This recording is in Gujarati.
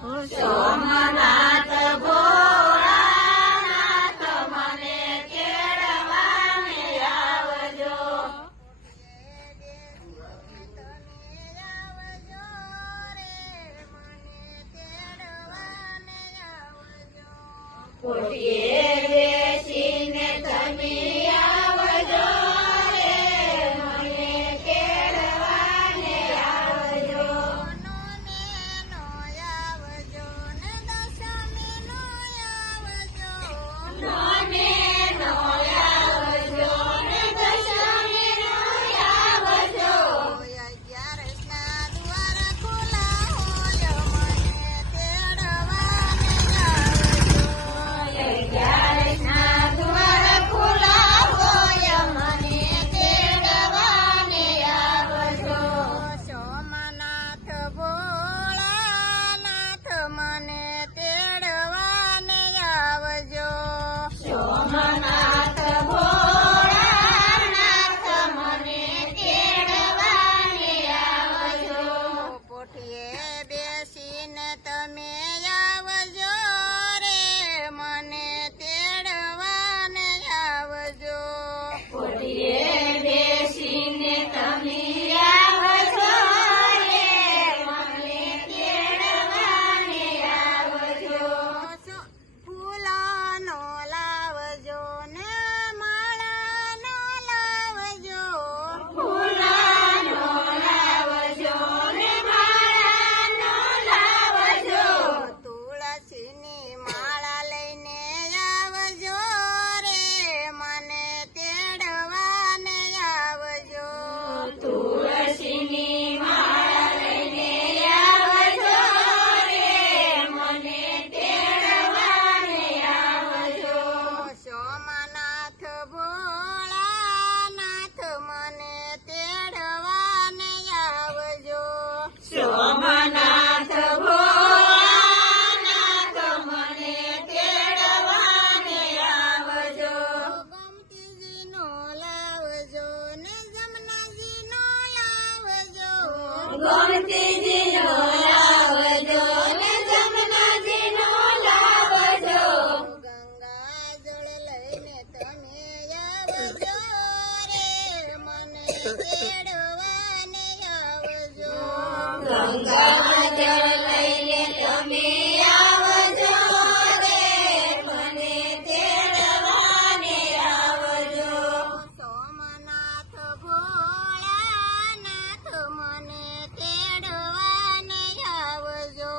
સોમનાથ ભોળાનાથ મને તેડવાને આવજો. કોઠીએ બેસીને તમે આવજો રે મને તેડવાને આવજો. નોમે નો આવજો ને દશમી નો આવજો. 11 ના દ્વાર ખુલ્લા હોય મને તેડવાને આવજો. 11 ના દ્વાર ખુલ્લા હોય મને તેડવાને આવજો. સોમનાથ ભોળાનાથ મને તેડવાને આવજો. સોમનાથ ભોળાનાથ મને તેડવાને આવજો. પોઠીએ બેસીને તમે આવજો રે મને તેડવાને આવજો. કોઠીએ બેસીને તમે આવજો રે મને તેડવાને આવજો. ફૂલાનો લાવજો ને માળાનો લાવજો. ફૂલાનો લાવજો ને માળાનો લાવજો. તુલસીની માળા લઈને આવજો રે મને તેડવાને આવજો. તુલસીની માળા લઈને આવજો રે મને તેડવાને આવજો. સોમનાથ ભોળાનાથ મને તેડવાને આવજો. સોમનાથ ભોળાનાથ મને તેડવાને આવજો. ગમતીજીનો લાવજો ને જમનાજીનો લાવજો. ગોમતીજીનો લાવજો ને જમનાજીનો લાવજો. ગંગા જળ લઈને તમે આવજો રે મને તેડવાને આવજો. ગંગા જળ લઈને તમે આવજો રે મને તેડવાને આવજો. સોમનાથ ભોળાનાથ મને તેડવાને આવજો.